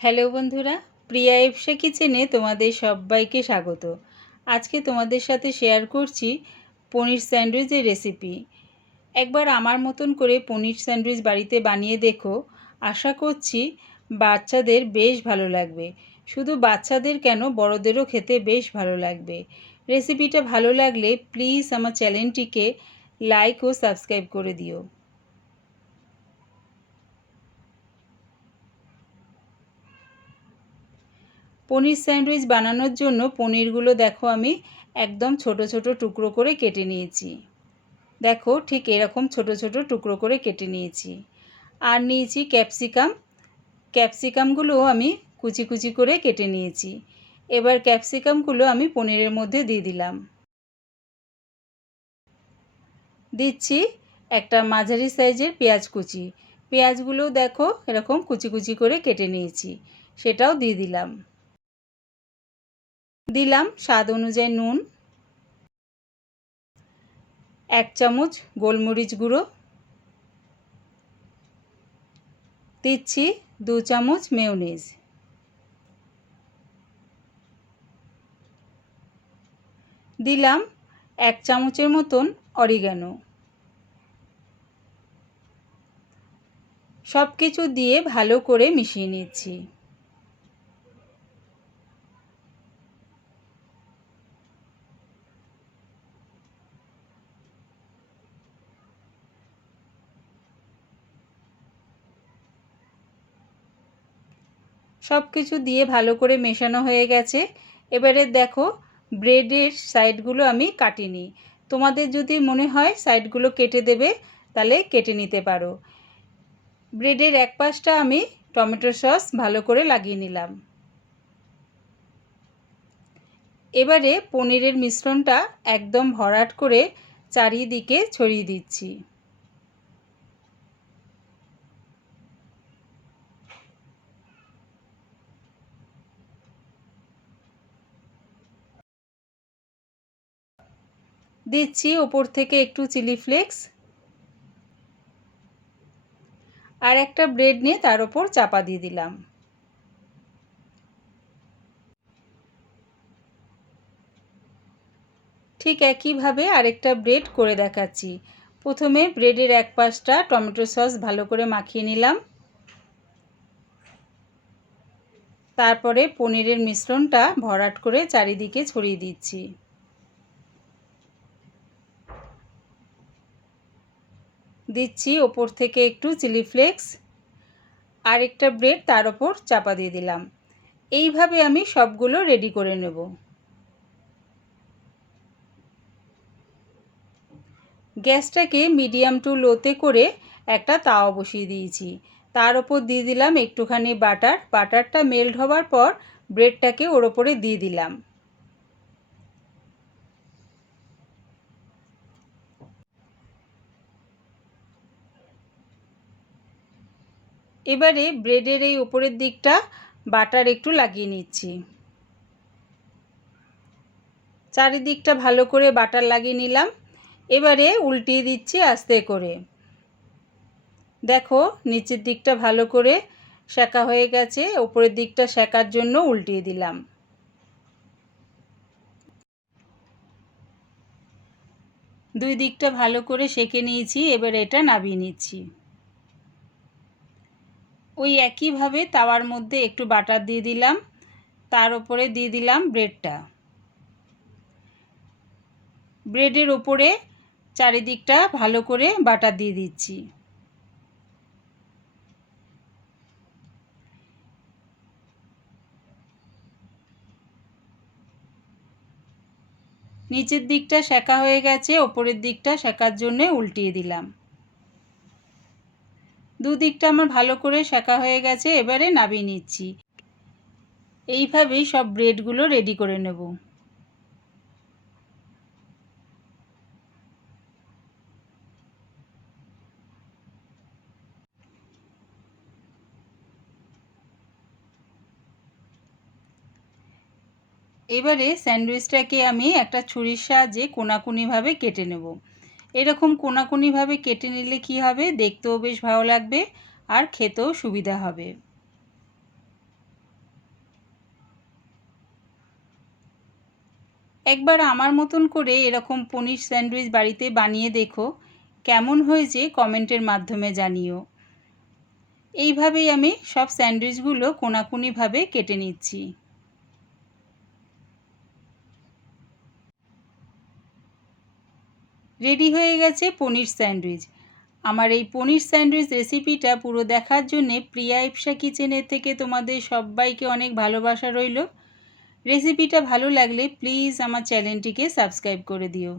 Hello বন্ধুরা, প্রিয়া এফসা কিচেনে তোমাদের সবাইকে স্বাগত। আজকে তোমাদের সাথে শেয়ার করছি পনির স্যান্ডউইচের রেসিপি। একবার আমার মতন করে পনির স্যান্ডউইচ বাড়িতে বানিয়ে দেখো। আশা করছি বাচ্চাদের বেশ ভালো লাগবে। শুধু বাচ্চাদের কেন, বড়দেরও খেতে বেশ ভালো লাগবে। রেসিপিটা ভালো লাগলে প্লিজ আমার চ্যানেলটিকে লাইক ও সাবস্ক্রাইব করে দিও। পনির স্যান্ডউইচ বানানোর জন্য পনিরগুলো দেখো আমি একদম ছোট ছোট টুকরো করে কেটে নিয়েছি। দেখো ঠিক এরকম ছোট ছোট টুকরো করে কেটে নিয়েছি। আর নিয়েছি ক্যাপসিকামগুলোও আমি কুচি কুচি করে কেটে নিয়েছি। এবার ক্যাপসিকামগুলো আমি পনিরের মধ্যে দিয়ে দিলাম। দিচ্ছি একটা মাঝারি সাইজের পেঁয়াজ কুচি। পেঁয়াজগুলোও দেখো এরকম কুচি কুচি করে কেটে নিয়েছি, সেটাও দিয়ে দিলাম। দিলাম স্বাদ অনুযায়ী নুন, 1 চামচ গোলমরিচ গুঁড়ো, দিচ্ছি 2 চামচ মেয়োনিজ, দিলাম 1 চামচের মতন অরিগানো। সব কিছু দিয়ে ভালো করে মিশিয়ে নিচ্ছি। সব কিছু দিয়ে ভালো করে মেশানো হয়ে গেছে। এবারে দেখো ব্রেডের সাইডগুলো আমি কাটিনি। তোমাদের যদি মনে হয় সাইডগুলো কেটে দেবে তাহলে কেটে নিতে পারো। ব্রেডের এক পাশটা আমি টমেটো সস ভালো করে লাগিয়ে নিলাম। এবারে পনিরের মিশ্রণটা একদম ভরাট করে চারিদিকে ছড়িয়ে দিচ্ছি। দিচ্ছি ওপর থেকে একটু চিলি ফ্লেক্স, আর একটা ব্রেড নিয়ে তার ওপর চাপা দিয়ে দিলাম। ঠিক একইভাবে আরেকটা ব্রেড করে দেখাচ্ছি। প্রথমে ব্রেডের এক পাশটা টমেটো সস ভালো করে মাখিয়ে নিলাম। তারপরে পনিরের মিশ্রণটা ভরাট করে চারিদিকে ছড়িয়ে দিচ্ছি। দিচ্ছি ওপর থেকে একটু চিলি ফ্লেক্স, আরেকটা ব্রেড তার ওপর চাপা দিয়ে দিলাম। এইভাবে আমি সবগুলো রেডি করে নেব। গ্যাসটাকে মিডিয়াম টু লোতে করে একটা তাওয়া বসিয়ে দিয়েছি। তার ওপর দিয়ে দিলাম একটুখানি বাটারটা মেল্ট হওয়ার পর ব্রেডটাকে ওর ওপরে দিয়ে দিলাম। এবারে ব্রেডের এই ওপরের দিকটা বাটার একটু লাগিয়ে নিচ্ছি। চারিদিকটা ভালো করে বাটার লাগিয়ে নিলাম। এবারে উল্টিয়ে দিচ্ছি আস্তে করে। দেখো নিচের দিকটা ভালো করে সেঁকা হয়ে গেছে, ওপরের দিকটা সেঁকার জন্য উল্টিয়ে দিলাম। দুই দিকটা ভালো করে সেঁকে নিয়েছি। এবার এটা নামিয়ে নিচ্ছি। ওই একইভাবে তাওয়ার মধ্যে একটু বাটার দিয়ে দিলাম, তার ওপরে দিয়ে দিলাম ব্রেডটা। ব্রেডের ওপরে চারিদিকটা ভালো করে বাটার দিয়ে দিচ্ছি। নিচের দিকটা সেঁকা হয়ে গেছে, ওপরের দিকটা সেঁকার জন্যে উল্টিয়ে দিলাম। দুদিকটা আমার ভালো করে সেঁকা হয়ে গেছে। এবারে নামিয়ে নিচ্ছি। এইভাবেই সব ব্রেডগুলো রেডি করে নেব। এবারে স্যান্ডউইচটাকে আমি একটা ছুরির সাহায্যে কোনাকুনিভাবে কেটে নেব। এরকম কোনাকুনিভাবে কেটে নিলে কি হবে, দেখতেও বেশ ভালো লাগবে আর খেতেও সুবিধা হবে। একবার আমার মতন করে এরকম পনির স্যান্ডউইচ বাড়িতে বানিয়ে দেখো, কেমন হয়েছে কমেন্টের মাধ্যমে জানিও। এইভাবেই আমি সব স্যান্ডউইচগুলো কোনাকুনিভাবে কেটে নিচ্ছি। রেডি হয়ে গেছে পনির স্যান্ডউইচ। আমার এই পনির স্যান্ডউইচ রেসিপিটা পুরো দেখার জন্যে প্রিয়া ইপসা কিচেনের থেকে তোমাদের সবাইকে অনেক ভালোবাসা রইল। রেসিপিটা ভালো লাগলে প্লিজ আমার চ্যানেলটিকে সাবস্ক্রাইব করে দিও।